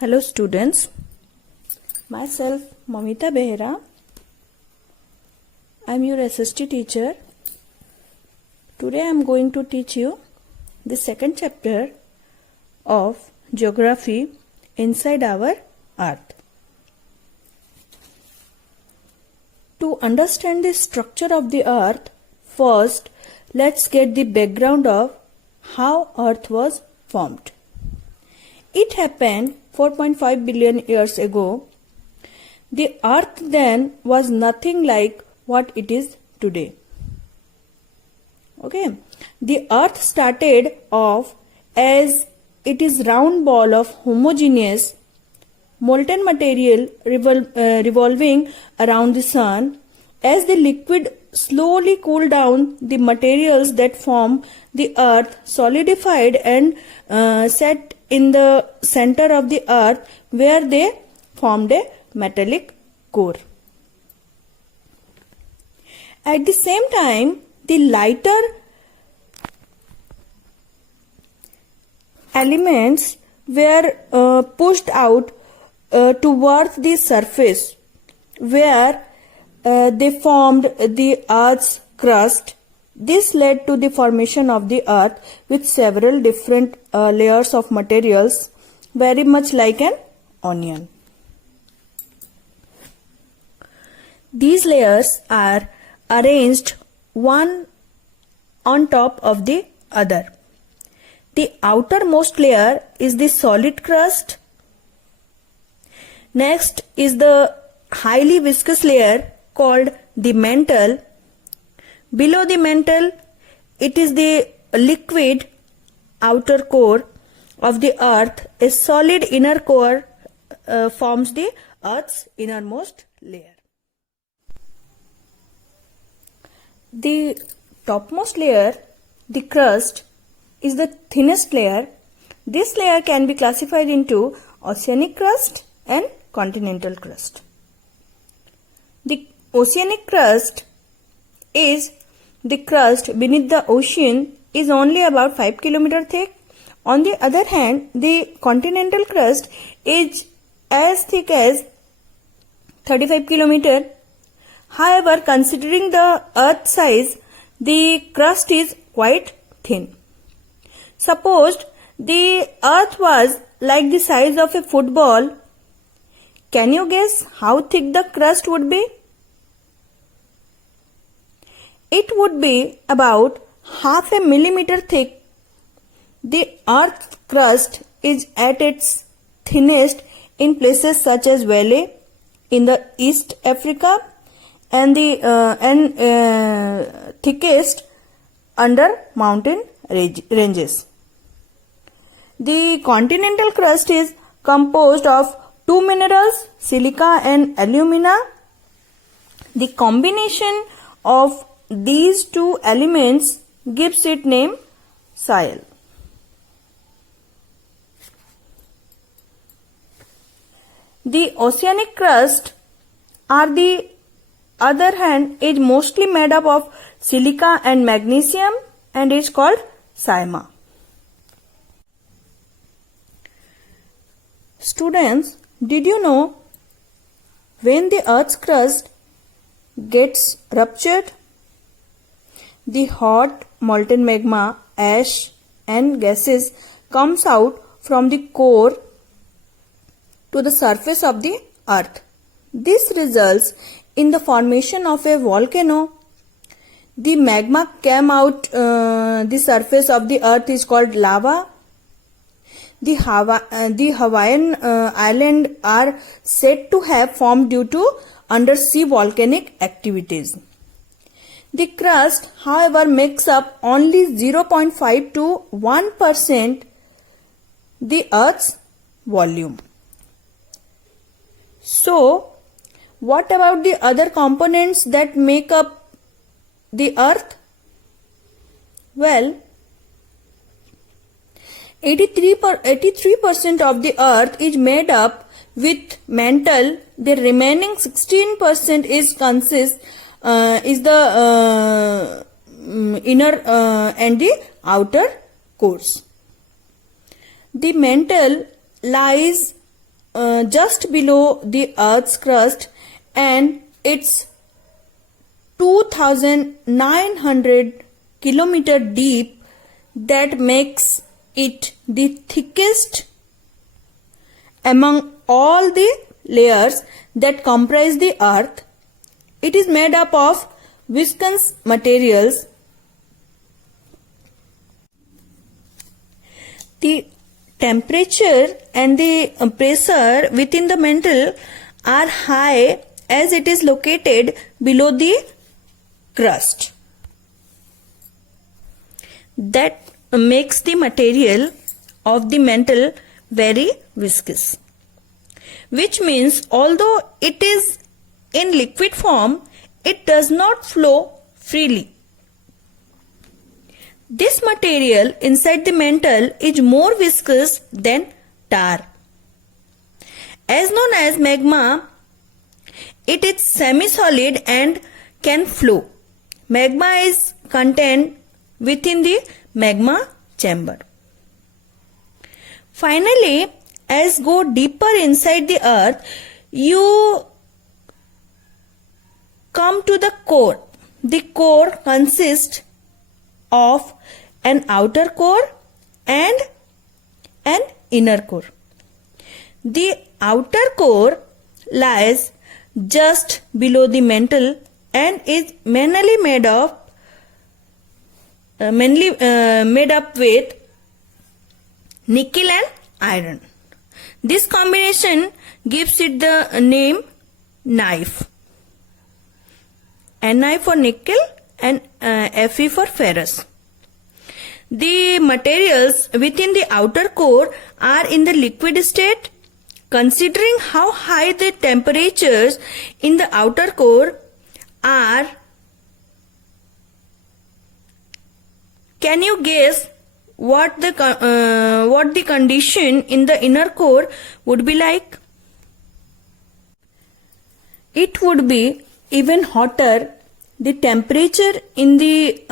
Hello students, myself Mamita Behera. I am your SST teacher. Today I am going to teach you the second chapter of Geography inside our Earth. To understand the structure of the Earth, first let's get the background of how Earth was formed. It happened 4.5 billion years ago. The Earth then was nothing like what it is today. Okay, the Earth started off as it is round ball of homogeneous molten material revolving around the sun. As the liquid slowly cooled down, the materials that form the Earth solidified and set in the center of the Earth, where they formed a metallic core. At the same time, the lighter elements were pushed out towards the surface, where they formed the Earth's crust. This led to the formation of the Earth with several different layers of materials, very much like an onion. These layers are arranged one on top of the other. The outermost layer is the solid crust. Next is the highly viscous layer called the mantle. Below the mantle, it is the liquid outer core of the Earth. A solid inner core forms the Earth's innermost layer. The topmost layer, the crust, is the thinnest layer. This layer can be classified into oceanic crust and continental crust. The oceanic crust is the crust beneath the ocean is only about 5 km thick. On the other hand, the continental crust is as thick as 35 km. However, considering the Earth size, the crust is quite thin. Suppose the Earth was like the size of a football. Can you guess how thick the crust would be? It would be about half a millimeter thick. The Earth's crust is at its thinnest in places such as Valley in the East Africa and the thickest under mountain ranges. The continental crust is composed of two minerals, silica and alumina. The combination of these two elements gives it name Sial. The oceanic crust, on the other hand, is mostly made up of silica and magnesium and is called Syama. Students, did you know when the Earth's crust gets ruptured, the hot molten magma, ash and gases comes out from the core to the surface of the Earth. This results in the formation of a volcano. The magma came out the surface of the Earth is called lava. The Hawaiian islands are said to have formed due to undersea volcanic activities. The crust, however, makes up only 0.5 to 1% the Earth's volume. So, what about the other components that make up the Earth? Well, 83% of the Earth is made up with mantle. The remaining 16% is the inner and the outer cores. The mantle lies just below the Earth's crust, and it's 2,900 kilometer deep. That makes it the thickest among all the layers that comprise the Earth. It is made up of viscous materials. The temperature and the pressure within the mantle are high as it is located below the crust. That makes the material of the mantle very viscous, which means although it is in liquid form, it does not flow freely. This material inside the mantle is more viscous than tar. As known as magma, it is semi-solid and can flow. Magma is contained within the magma chamber. Finally, as go deeper inside the earth, you come to the core. The core consists of an outer core and an inner core. The outer core lies just below the mantle and is mainly made up with nickel and iron. This combination gives it the name knife. Ni for nickel and Fe for ferrous. The materials within the outer core are in the liquid state. Considering how high the temperatures in the outer core are, can you guess what the condition in the inner core would be like? It would be even hotter. The temperature in the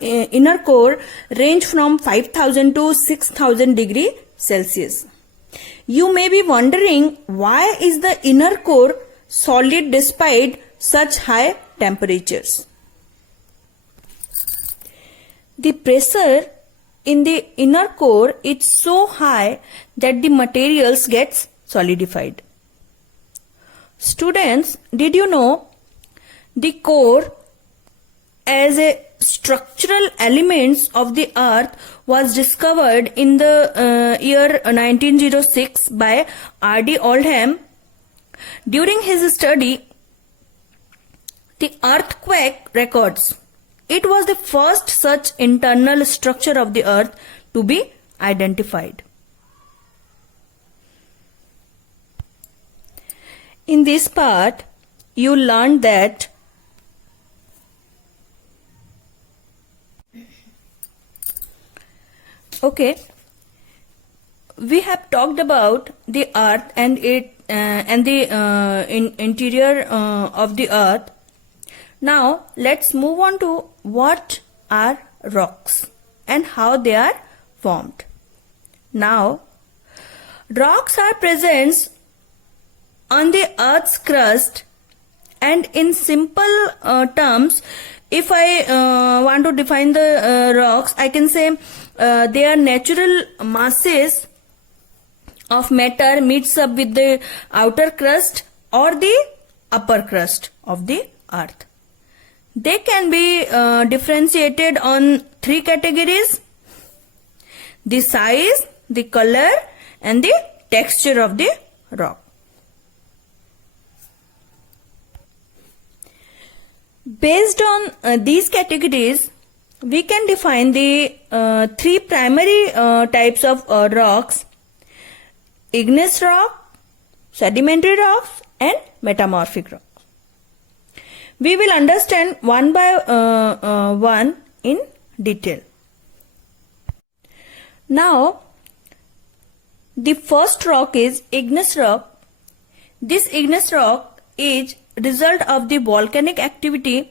inner core range from 5,000 to 6,000 degrees Celsius. You may be wondering, why is the inner core solid despite such high temperatures? The pressure in the inner core is so high that the materials gets solidified. Students, did you know the core as a structural elements of the earth was discovered in the year 1906 by R.D. Oldham? During his study, the earthquake records, it was the first such internal structure of the earth to be identified. In this part, you learned that we have talked about the earth and the interior of the earth. Now let's move on to what are rocks and how they are formed. Now, rocks are present on the earth's crust, and in simple terms, if I want to define the rocks, I can say they are natural masses of matter mixed up with the outer crust or the upper crust of the earth. They can be differentiated on three categories: the size, the color, and the texture of the rock. Based on these categories, we can define the three primary types of rocks: igneous rock, sedimentary rocks, and metamorphic rocks. We will understand one by one in detail. Now, the first rock is igneous rock. This igneous rock is result of the volcanic activity.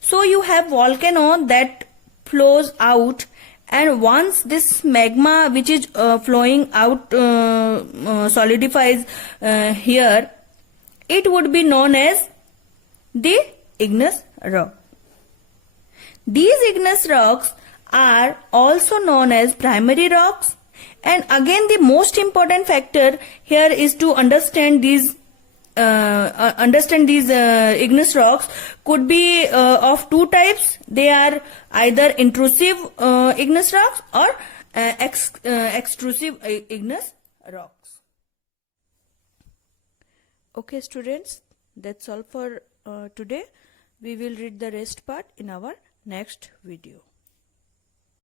So you have volcano that flows out and once this magma which is flowing out solidifies here, it would be known as the igneous rock. These igneous rocks are also known as primary rocks, and again the most important factor here is to understand these igneous rocks could be of two types. They are either intrusive igneous rocks or extrusive igneous rocks. Okay students, that's all for today. We will read the rest part in our next video.